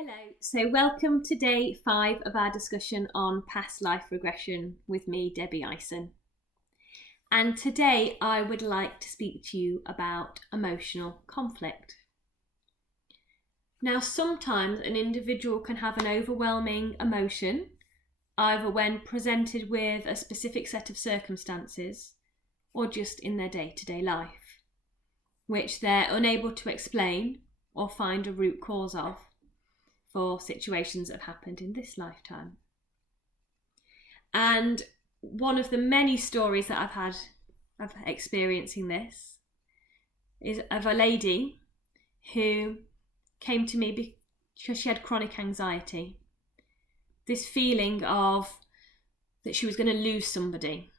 Hello, so welcome to day 5 of our discussion on past life regression with me, Debbie Ison. And today I would like to speak to you about emotional conflict. Now, sometimes an individual can have an overwhelming emotion, either when presented with a specific set of circumstances or just in their day-to-day life, which they're unable to explain or find a root cause of for situations that have happened in this lifetime. And one of the many stories that I've had of experiencing this is of a lady who came to me because she had chronic anxiety. This feeling of that she was going to lose somebody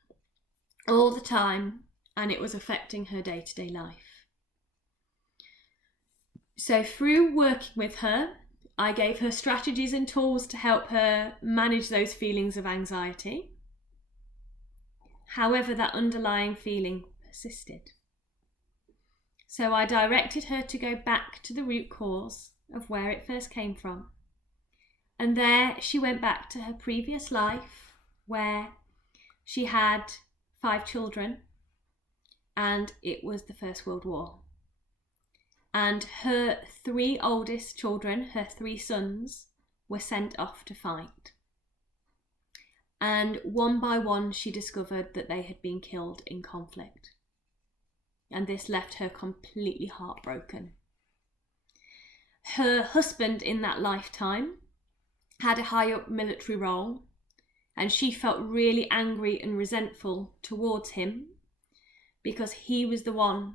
all the time, and it was affecting her day-to-day life. So through working with her, I gave her strategies and tools to help her manage those feelings of anxiety. However, that underlying feeling persisted. So I directed her to go back to the root cause of where it first came from. And there she went back to her previous life where she had 5 children and it was the First World War. And her 3 oldest children, her 3 sons, were sent off to fight. And one by one she discovered that they had been killed in conflict. And this left her completely heartbroken. Her husband in that lifetime had a high up military role, and she felt really angry and resentful towards him because he was the one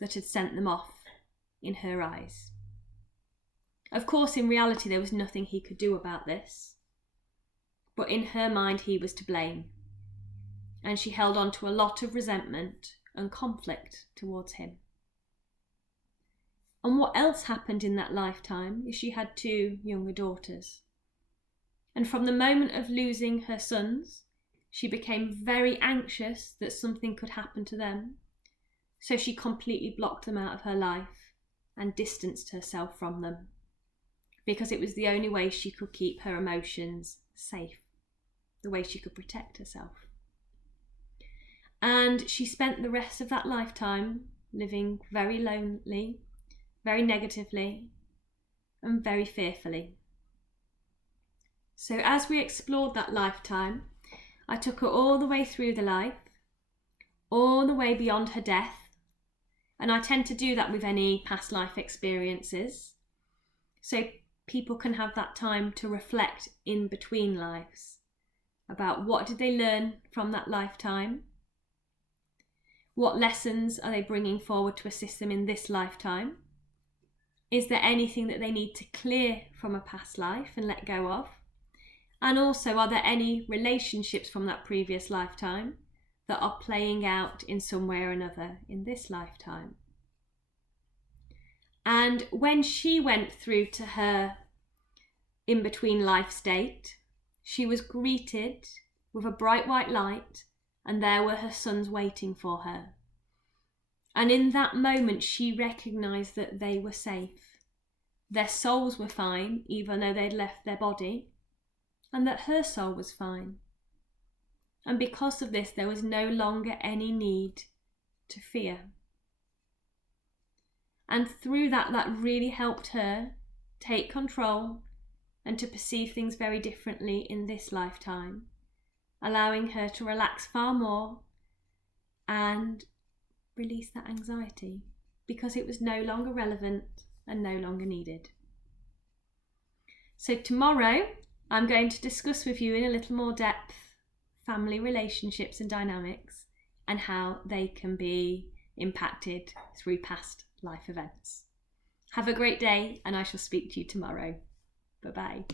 that had sent them off in her eyes. Of course, in reality, there was nothing he could do about this, but in her mind, he was to blame, and she held on to a lot of resentment and conflict towards him. And what else happened in that lifetime is she had 2 younger daughters. And from the moment of losing her sons, she became very anxious that something could happen to them. So she completely blocked them out of her life and distanced herself from them, because it was the only way she could keep her emotions safe, the way she could protect herself. And she spent the rest of that lifetime living very lonely, very negatively, and very fearfully. So as we explored that lifetime, I took her all the way through the life, all the way beyond her death. And I tend to do that with any past life experiences, so people can have that time to reflect in between lives about what did they learn from that lifetime, what lessons are they bringing forward to assist them in this lifetime, is there anything that they need to clear from a past life and let go of, and also are there any relationships from that previous lifetime that are playing out in some way or another in this lifetime. And when she went through to her in-between life state, she was greeted with a bright white light, and there were her sons waiting for her. And in that moment, she recognised that they were safe. Their souls were fine, even though they'd left their body, and that her soul was fine. And because of this, there was no longer any need to fear. And through that really helped her take control and to perceive things very differently in this lifetime, allowing her to relax far more and release that anxiety because it was no longer relevant and no longer needed. So tomorrow, I'm going to discuss with you in a little more depth family relationships and dynamics and how they can be impacted through past life events. Have a great day, and I shall speak to you tomorrow. Bye-bye.